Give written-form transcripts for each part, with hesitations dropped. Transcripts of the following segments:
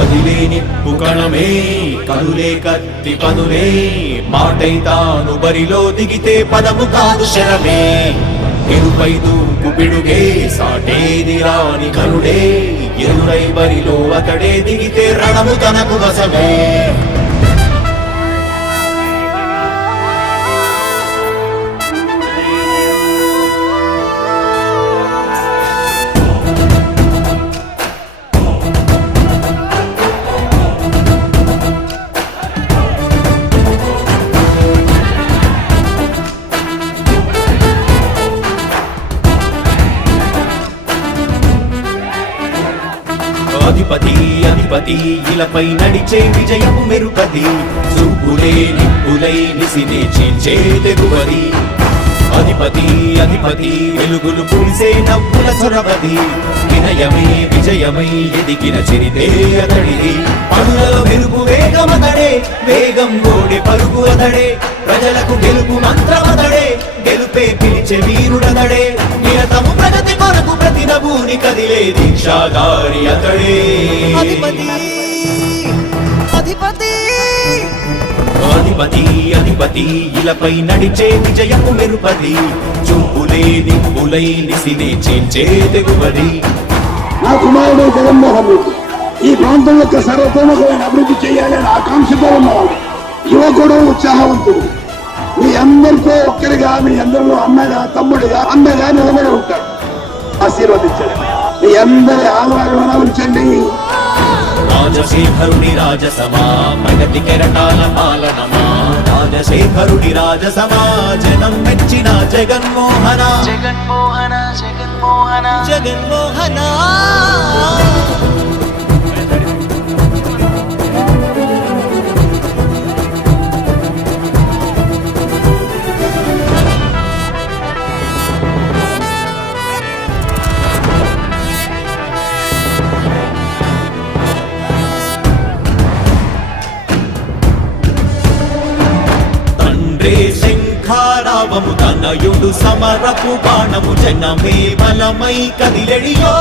కదిలే నిప్పు కణమే కనులే కత్తి పనులే మాటై తాను బరిలో దిగితే పదము కాదు శరమే ఎరుపై దూకు పిడుగే సాటేది రాని కనుడే ఎరురై బరిలో అతడే దిగితే రణము తనకు వశమే అధిపతి అధిపతి ఇలపై నడిచే విజయము మెరుపది చూపులే నిప్పులై నిసినే చీల్చే తెగువది అధిపతి అధిపతి వెలుగులు పులిసే నవ్వుల చొరవది వినయమే విజయమై ఎదిగిన చరితే అతడిది పనులలో మెరుగు వేగమతడే వేగం గోడె పరుగు అతడే ప్రజలకు గెలుపు మంత్రమతడే గెలుపే పిలిచే వీరుడతడే నిరతము ప్రగతి కొరకు ప్రతి నభూని కదిలే దీక్షాధారి అతడే అధిపతి అధిపతి అధిపతి అధిపతి ఇలపై నడిచే విజయము మెరుపది చూపులే నిప్పులై నిసినే చీల్చే తెగువది నా కుమారుడు జగన్మోహన్ రెడ్డి ఈ ప్రాంతం యొక్క సర్వతోముఖమైన అభివృద్ధి చేయాలని ఆకాంక్షతో ఉన్నవాడు యువకుడు ఉత్సాహవంతుడు మీ అందరితో ఒక్కరిగా మీ అందరిలో అన్నగా తమ్ముడిగా అన్నగా నిలబడి ఉంటాడు ఆశీర్వదించండి మీ అందరి ఆదరణ ఉంచండి రాజశేఖరుడి రాజసమా ప్రగతి కెరటాల పాలనమా రాజశేఖరుడి రాజసమా జనం మెచ్చిన జగన్మోహన జగన్మోహన జగన్మోహన జగన్మోహన శంఖారావము తనయుడు సమరపు బాణము జనమే బలమై కదిలెడియో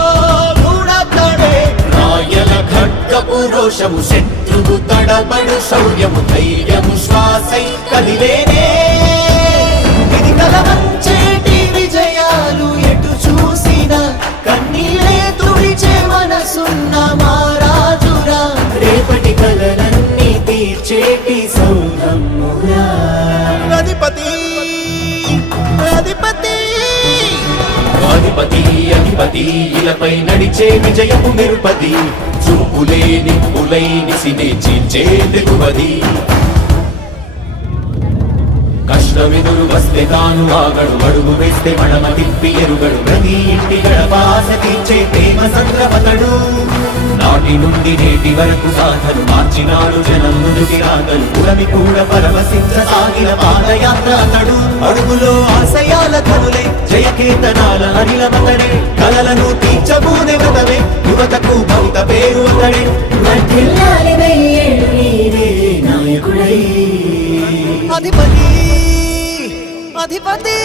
గూడతడే రాయల ఖడ్గపు రోషము శత్రువు తడబడు శౌర్యము ధైర్యము శ్వాసై కదిలేనే ఇది కలవంచేటి విజయాలు ఎటు చూసిన కన్నీరే తుడిచే మనసున్న మారాజురా రేపటి కలలన్నీ తీర్చేటి సౌధమురా అధిపతి అధిపతి అధిపతి అధిపతి ఇలపై నడిచే విజయము మెరుపది చూపులే నిప్పులై నిసినే చీల్చే తెగువది కష్టమెదురు వస్తే తాను ఆగడు అడుగు వేస్తే మడమ తిప్పి ఎరుగడు ప్రతి ఇంటి గడపాస తీర్చే ప్రేమ సంద్రపతడు నాటి నుండి నేటి వరకు గాథలు మార్చినాడు జనం ముందుకి రాగలు పురమి కూడా పరవశించసాగిన పాదయాత్ర అతడు అడుగులో ఆశయాల కనులే జయకేతనాల అనిలమతడే కలలను తీర్చబూనే వ్రతమే యువతకు భవిత పేరు అతడే అధిపతి అధిపతి